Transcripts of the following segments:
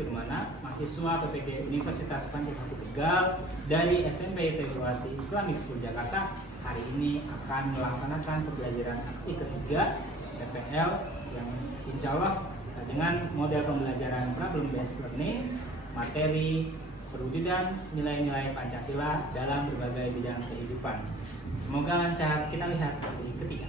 Firmana, mahasiswa PPG Universitas Pancasila Tegal dari SMP Teguwati Islamic School Jakarta. Hari ini akan melaksanakan pembelajaran aksi ketiga PPL yang insya Allah dengan model pembelajaran problem based learning, materi perwujudan nilai-nilai Pancasila dalam berbagai bidang kehidupan. Semoga lancar. Kita lihat aksi ketiga.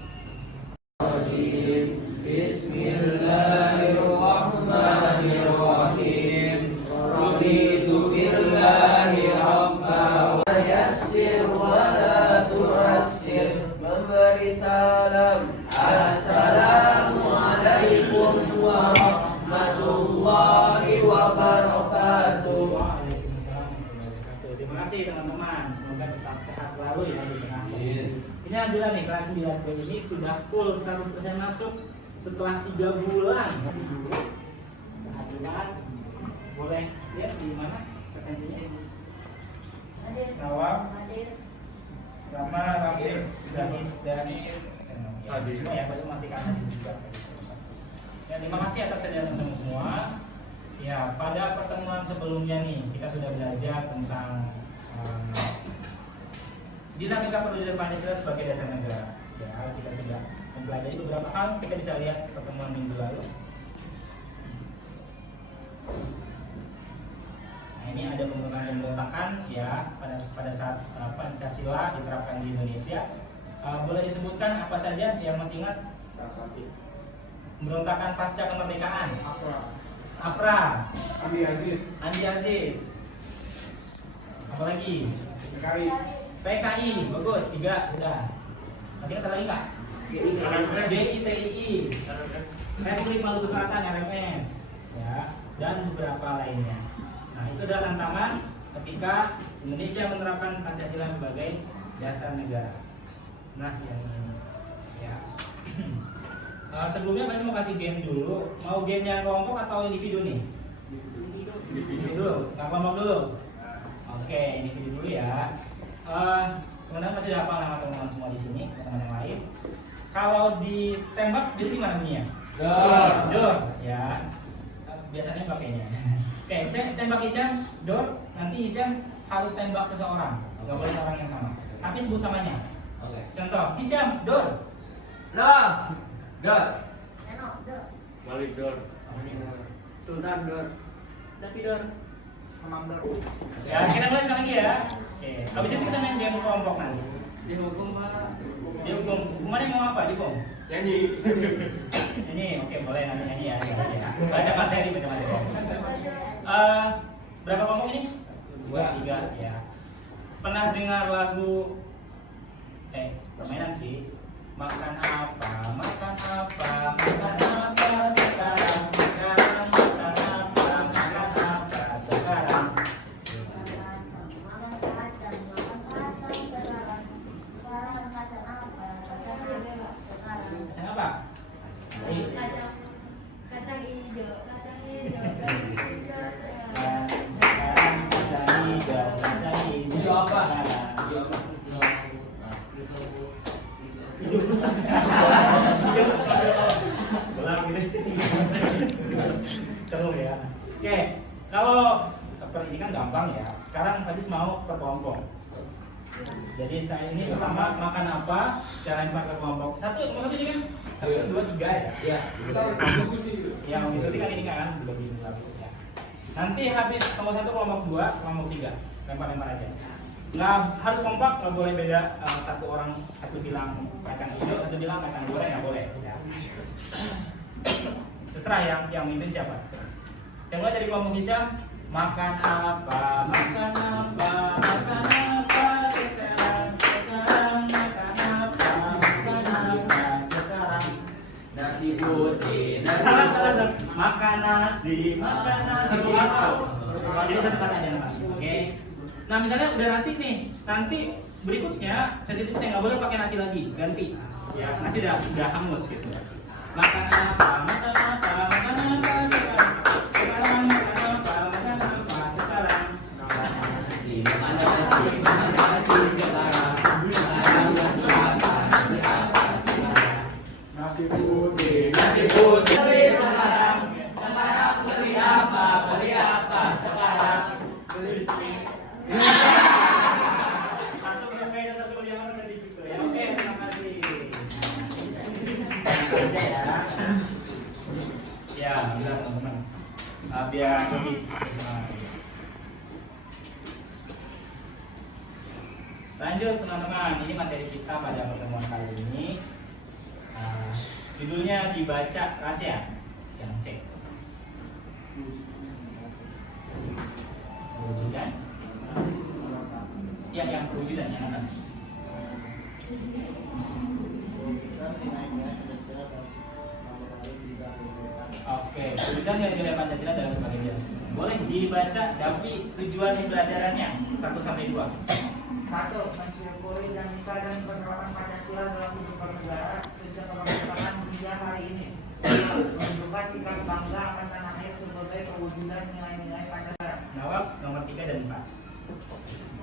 Bismillahirrahmanirrahim. Raditu billahi rabba wa yassir wa la turassir. Memberi salam. Assalamualaikum warahmatullahi wabarakatuh. Waalaikumsalam warahmatullahi wabarakatuh. Terima kasih teman-teman. Semoga tetap sehat selalu ya di tengah kondisi. Ini alhamdulillah nih kelas 9B ini sudah full 100% masuk setelah 3 bulan. Masih dulu kehadiran. Boleh lihat di mana presensinya? Nawaf, Rama, Rafif, Zahid, dan di semua ya, baru memastikan hadir juga. Ya, terima kasih atas kehadiran teman-teman semua. Ya, pada pertemuan sebelumnya nih kita sudah belajar tentang dinamika perwujudan Pancasila sebagai dasar negara. Ya, kita sudah mempelajari beberapa hal. Kita bisa lihat di pertemuan minggu lalu. Nah, ini ada pemberontakan ya pada saat Pancasila diterapkan di Indonesia. Boleh disebutkan apa saja yang masih ingat? Pemberontakan pasca kemerdekaan. APRA. Andi Aziz. Apalagi? PKI, bagus, 3 sudah. Masih ada lagi nggak? DITII, Republik Maluku Selatan, RMS, ya, dan beberapa lainnya. Nah, itu adalah tantangan ketika Indonesia menerapkan Pancasila sebagai dasar negara. Nah, yang ini, ya. Sebelumnya Mas mau kasih game dulu. Mau gamenya kelompok atau individu nih? Individu dulu. Kelompok dulu. Oke, individu dulu ya. Teman-teman masih hafal nama teman-teman semua di sini, teman-teman yang lain. Kalau ditembak di mana bunyinya? Dor, ya. Biasanya pakainya. Oke, saya tembak Isyam, dor. Nanti Isyam harus tembak seseorang, nggak boleh orang yang sama. Tapi sebut namanya. Contoh, Isyam, dor. Dor. Malik Dor. Sultan Dor. David Dor. Mamam Dor. Ya, kita mulai sekali lagi ya. Oke, habis itu kita main game kelompok nanti. Dihukum Pak. Hukumannya mau apa, Dikom? Nyanyi. Ini oke, boleh nanti nyanyi ya. Baca materi. Berapa kelompok ini? 3 ya. Pernah dengar lagu permainan sih. Makan apa sekarang makan apa sekarang. Kacang apa? Kacang hijau. Sekarang kacang hijau apa? Belang gitu. Terus ya. Oke, kalau ini kan gampang ya. Sekarang habis mau per kelompok. Jadi saya ini pertama makan apa? Saya lempar ke kelompok. 1 kelompok ini kan? 1, 2, 3 ya. Ya. Kita diskusi. Yang diskusi kan ini kan dibagi dua ya. Nanti habis kelompok 1, kelompok 2, kelompok 3 lempar-lempar aja. Nggak harus kompak, nggak boleh beda. Satu orang bilang kacang hijau, satu bilang kacang goreng, nggak boleh. Ya. Terserah yang mimpin siapa. Terserah. Saya mulai dari kelompok Isyam. Makan apa sekarang makan apa sekarang. Nasi putih. Salah. Makan nasi. Jadi satu kata aja mas. Oke. Nah misalnya udah nasi nih, nanti berikutnya sesi berikutnya nggak boleh pakai nasi lagi, ganti. Ya nasi udah hangus gitu. Makan apa sekarang. Nasi putih. Sekarang beli apa? Beli apa? aja ya. Ya, benar teman-teman. Biar lebih semangat. Lanjut teman-teman, ini materi kita pada pertemuan kali ini. Judulnya dibaca rahasia. Yang cek. Perwujudan. Ya, yang perwujudan yang atas. Oke, perwujudan nilai-nilai Pancasila dalam berbagai bidang. Boleh dibaca, tapi tujuan pembelajarannya 1 sampai 2. 1. Mensyukuri dinamika dan penerapan Pancasila dalam hidup bernegara sejak kemerdekaan hingga hari ini. Menunjukkan sikap bangga akan tanah air sebagai perwujudan nilai-nilai Pancasila. Nawab nomor 3 dan 4.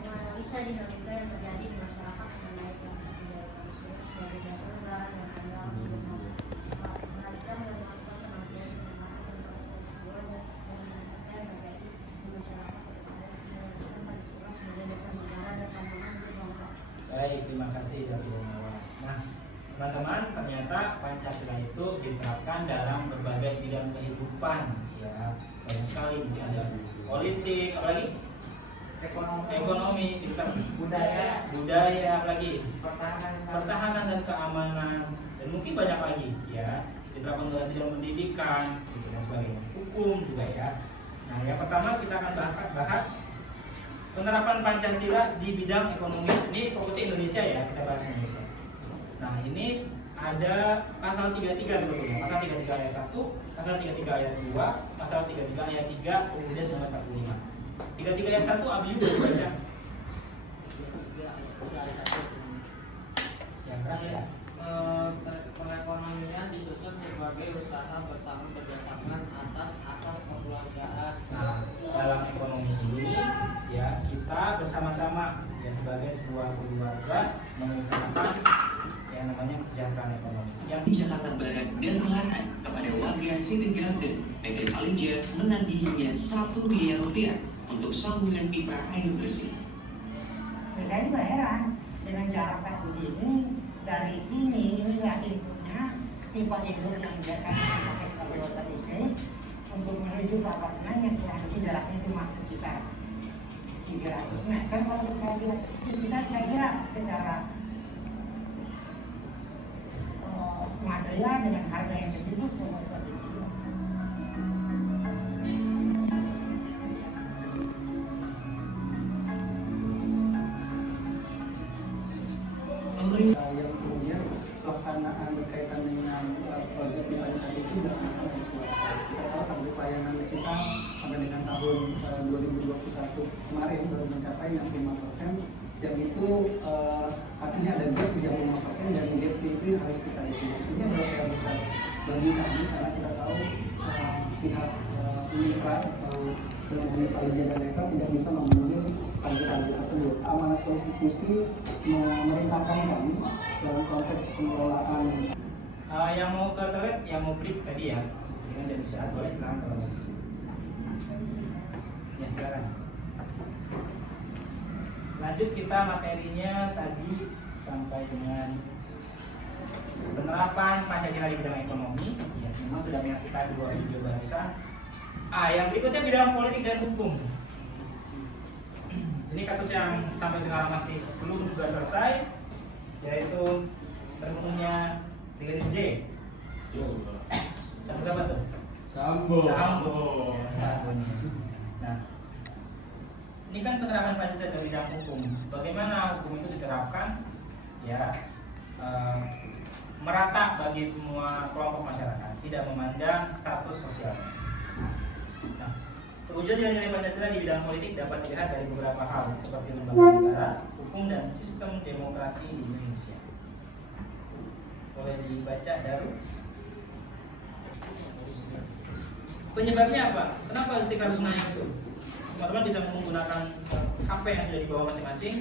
Menganalisa dinamika yang terjadi di masyarakat mengenai budaya Pancasila sebagai dasar negara yang ada untuk menarikkan dan melakukan penampilan penerimaan dan pengetahuan dan meningkatkan menjadi di masyarakat kepada menjadikan Pancasila sebagai dasar negara dan pandangan untuk bangsa. Baik, terima kasih David dan Nawab. Nah, teman-teman, ternyata Pancasila itu diterapkan dalam berbagai bidang kehidupan, ya banyak sekali. Mungkin ada politik, apalagi ekonomi, pintar, budaya, apalagi pertahanan dan keamanan, dan mungkin banyak lagi, ya. Diterapkan dalam bidang pendidikan, gitu, dan sebagainya. Hukum juga ya. Nah, yang pertama kita akan bahas penerapan Pancasila di bidang ekonomi. Ini fokusnya Indonesia ya, kita bahas Indonesia. Nah, ini ada pasal 33 sebetulnya. Pasal 33 ayat 1, pasal 33 ayat 2, pasal 33 ayat 3, kemudian nomor 45. 33 ayat 1 Abi juga dibaca. Yang keras ya. Perekonomian disusun sebagai usaha bersama berdasarkan atas asas kekeluargaan. Nah, dalam ekonomi ini ya kita bersama-sama ya sebagai sebuah keluarga mengusahakan yang namanya kesejahteraan ekonomi. Yang di Jakarta Barat dan Selatan kepada warga City Garden, PT Palija menagihnya 1 miliar rupiah untuk sambungan pipa air bersih. Saya juga heran dengan jarak begini dari sini hingga inputnya pipa induk yang biasa dipakai sebagai water ini untuk menuju ke apartemen yang kurang lebih jaraknya cuma sekitar 300 meter. Kalau kita lihat kita saya kira secara material dengan harga yang segitu seperti itu. Yang kemudian pelaksanaan berkaitan dengan proyek privatisasi itu dilaksanakan oleh swasta. Kita tahu target pelayanan kita sampai dengan tahun 2021 kemarin baru mencapai 65%, yang itu artinya ada gap 35%, dan gap itu harus kita isi. Ini adalah PR besar bagi kami karena kita tahu pihak mitra dalam hal Palija dan Neta tidak bisa memenuhi target-target tersebut. Amanat konstitusi memerintahkan kami dalam konteks pengelolaan. yang mau ke toilet, yang mau break tadi ya, dengan dan bisa boleh silakan kalau mau. Ya silakan. Lanjut kita materinya tadi sampai dengan penerapan Pancasila di bidang ekonomi. Ya, memang sudah menyaksikan 2 video barusan. Yang berikutnya bidang politik dan hukum. Ini kasus yang sampai sekarang masih belum juga selesai, yaitu terbunuhnya Brigadir J. Kasus apa tuh? Sambo. Nah, ini kan penerapan Pancasila dalam bidang hukum. Bagaimana hukum itu diterapkan? Ya, merata bagi semua kelompok masyarakat, tidak memandang status sosial. Nah, perwujudan nilai Pancasila di bidang politik dapat dilihat dari beberapa hal, seperti lembaga negara, hukum, dan sistem demokrasi di Indonesia. Boleh dibaca Daru? Penyebabnya apa? Kenapa listrik harus naik itu? Teman-teman bisa menggunakan HP yang sudah dibawa masing-masing.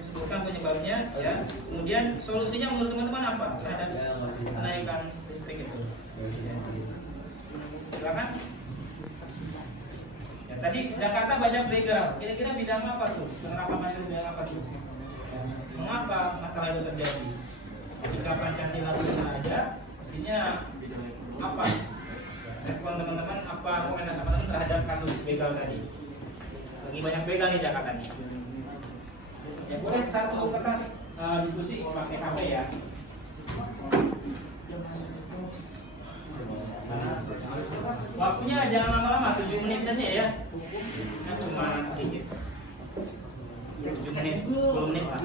Disebutkan penyebabnya, ya. Kemudian solusinya menurut teman-teman apa terhadap kenaikan listrik itu? Silakan. Ya, tadi Jakarta banyak begal. Kira-kira bidang apa tuh? Penerapan itu bidang apa tuh? Ya, mengapa masalah itu terjadi? Jika Pancasila bisa ada, Pastinya apa? Respon teman-teman apa komentar teman-teman terhadap kasus begal tadi? Lagi banyak begal di Jakarta nih. Ya boleh satu kertas diskusi pakai HP ya. Waktunya jangan lama-lama, 7 menit saja ya. Cuma sedikit. 7 menit, 10 menit lah.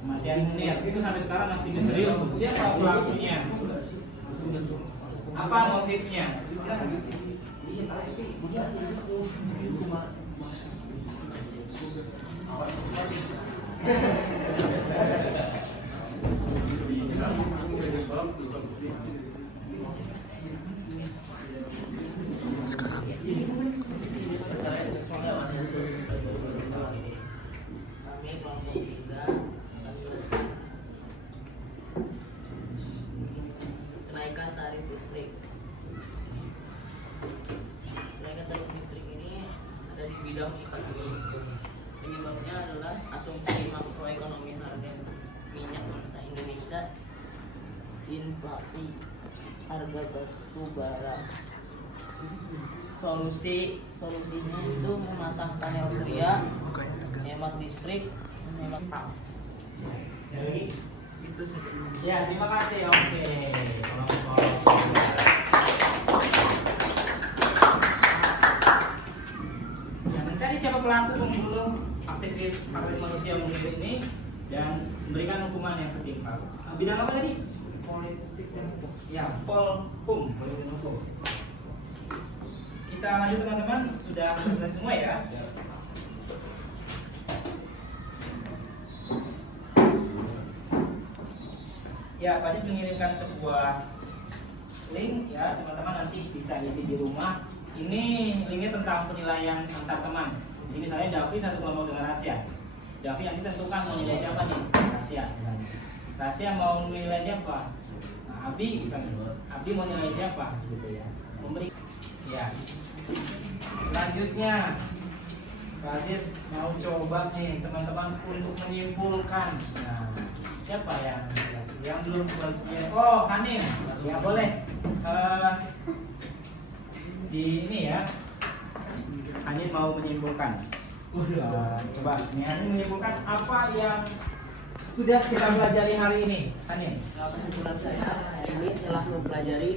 Kematian Munir itu sampai sekarang masih misterius. Siapa pelakunya? Apa motifnya? Kami kelompok 3 kenaikan tarif listrik. Kenaikan tarif listrik ini ada di bidang ekonomi. Penyebabnya adalah asumsi makroekonomi harga minyak mentah Indonesia, inflasi, harga batu bara. Solusinya itu memasang panel surya, hemat listrik, hemat power. Itu saja. Ya, terima kasih. Oke. Yang mencari siapa pelaku pembunuh aktivis hak asasi manusia Munir ini dan memberikan hukuman yang setimpal. Bidang apa tadi? Politik dan hukum. Ya, Polhum, politik dan hukum. Kita lanjut teman-teman, sudah selesai semua ya. Ya, Pak Dis mengirimkan sebuah link ya, teman-teman nanti bisa isi di rumah. Ini linknya tentang penilaian antar teman. Jadi misalnya Davi satu kelompok dengan Rasya. Davi nanti tentukan mau nilai siapa nih? Rasya. Rasya mau nilai siapa? Nah, Abi misalnya. Abi mau nilai siapa? Gitu ya. Memberi. Ya. Selanjutnya, Pak Aziz mau coba nih teman-teman untuk menyimpulkan. Nah, siapa yang belum bagian? Oh, Hanim. Ya boleh. Di ini ya, Hanim mau menyimpulkan. Coba, nih Hanim menyimpulkan apa yang sudah kita pelajari hari ini, Hanim. Kesimpulan saya hari ini telah mempelajari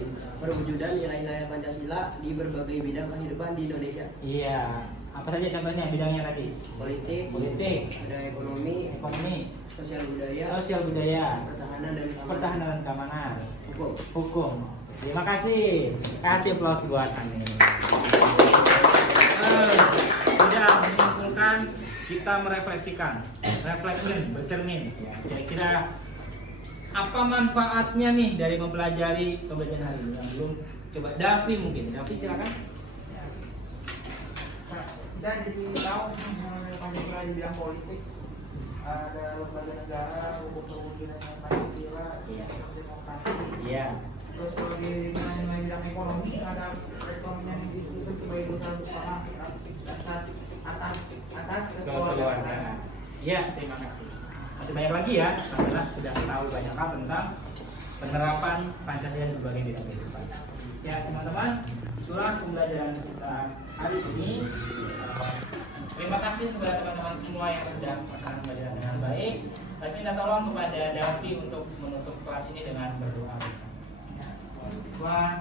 perwujudan nilai-nilai Pancasila di berbagai bidang kehidupan di Indonesia. Iya. Apa saja contohnya bidangnya tadi? Politik, Ada ekonomi, sosial budaya, pertahanan dan keamanan, hukum. Terima kasih. Kasih aplaus buat Hanim. Sudah menyimpulkan, kita merefleksikan, bercermin. Ya, kira-kira apa manfaatnya nih dari mempelajari pembelajaran hari ini? Yang belum coba, Davi mungkin. Davi silakan. Kita jadi tahu mengenai Pancasila di bidang politik, ada lembaga negara, hukum perwujudan Pancasila, sistem demokrasi. Iya. Terus kalau di mengenai bidang ekonomi ada perekonomian yang disusun sebagai usaha bersama atas kekeluargaan. Iya, terima kasih. Masih banyak lagi ya, karena sudah tahu banyak hal tentang penerapan Pancasila di berbagai bidang kehidupan. Ya teman-teman, itulah pembelajaran kita hari ini. Terima kasih kepada teman-teman semua yang sudah melaksanakan pembelajaran dengan baik. Saya minta tolong kepada Davi untuk menutup kelas ini dengan berdoa bersama. Tuhan.